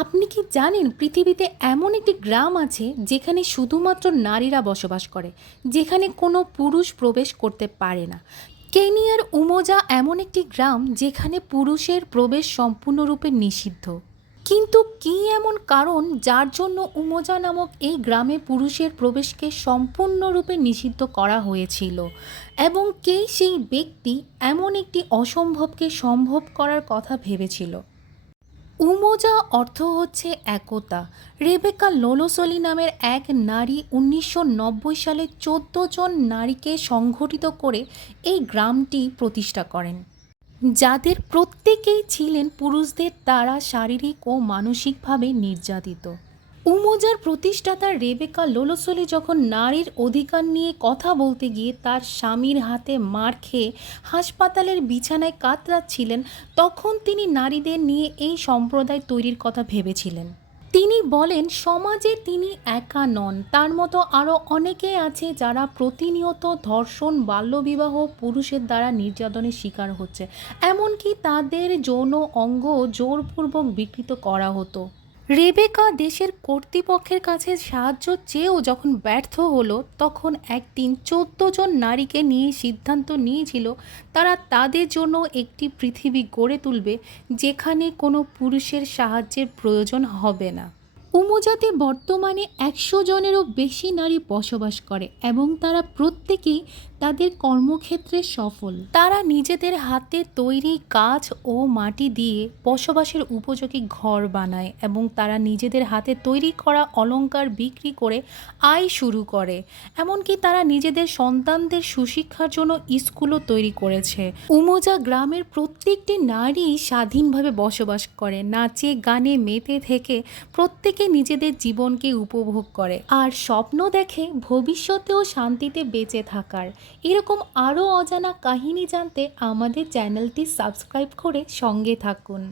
আপনি কি জানেন পৃথিবীতে এমন একটি গ্রাম আছে যেখানে শুধুমাত্র নারীরা বসবাস করে, যেখানে কোনো পুরুষ প্রবেশ করতে পারে না? কেনিয়ার উমোজা এমন একটি গ্রাম যেখানে পুরুষের প্রবেশ সম্পূর্ণরূপে নিষিদ্ধ। কিন্তু কী এমন কারণ যার জন্য উমোজা নামক এই গ্রামে পুরুষের প্রবেশকে সম্পূর্ণরূপে নিষিদ্ধ করা হয়েছিল, এবং কে সেই ব্যক্তি এমন একটি অসম্ভবকে সম্ভব করার কথা ভেবেছিল? উমোজা অর্থ হচ্ছে একতা। রেবেকা লোলোসলি নামের এক নারী ১৯৯০ সালে ১৪ জন নারীকে সংগঠিত করে এই গ্রামটি প্রতিষ্ঠা করেন, যাদের প্রত্যেকেই ছিলেন পুরুষদের দ্বারা শারীরিক ও মানসিকভাবে নির্যাতিত। উমোজার প্রতিষ্ঠাতা রেবেকা লোলোসলি যখন নারীর অধিকার নিয়ে কথা বলতে গিয়ে তার স্বামীর হাতে মার খেয়ে হাসপাতালের বিছানায় কাতরাচ্ছিলেন, তখন তিনি নারীদের নিয়ে এই সম্প্রদায় তৈরির কথা ভেবেছিলেন। তিনি বলেন, সমাজে তিনি একা নন, তার মতো আরও অনেকেই আছে যারা প্রতিনিয়ত ধর্ষণ, বাল্যবিবাহ, পুরুষের দ্বারা নির্যাতনের শিকার হচ্ছে, এমনকি তাদের যৌন অঙ্গ জোরপূর্বক বিকৃত করা হতো। রেবেকা দেশের কর্তৃপক্ষের কাছে সাহায্য চেয়েও যখন ব্যর্থ হলো, তখন একদিন ১৪ জন নারীকে নিয়ে সিদ্ধান্ত নিয়েছিল তারা তাদের জন্য একটি পৃথিবী গড়ে তুলবে যেখানে কোনো পুরুষের সাহায্যের প্রয়োজন হবে না। উমোজাতে বর্তমানে ১০০ জনেরও বেশি নারী বসবাস করে এবং তারা প্রত্যেকেই তাদের কর্মক্ষেত্রে সফল। তারা নিজেদের হাতে তৈরি কাঠ ও মাটি দিয়ে বসবাসের উপযোগী ঘর বানায় এবং তারা নিজেদের হাতে তৈরি করা অলংকার বিক্রি করে আয় শুরু করে। এমনকি তারা নিজেদের সন্তানদের সুশিক্ষার জন্য স্কুলও তৈরি করেছে। উমোজা গ্রামের প্রত্যেকটি নারী স্বাধীনভাবে বসবাস করে, নাচে গানে মেতে থেকে প্রত্যেকে নিজেদের জীবনকে উপভোগ করে আর স্বপ্ন দেখে ভবিষ্যতেও শান্তিতে বেঁচে থাকার। এরকম আরও অজানা কাহিনী জানতে আমাদের চ্যানেলটি সাবস্ক্রাইব করে সঙ্গে থাকুন।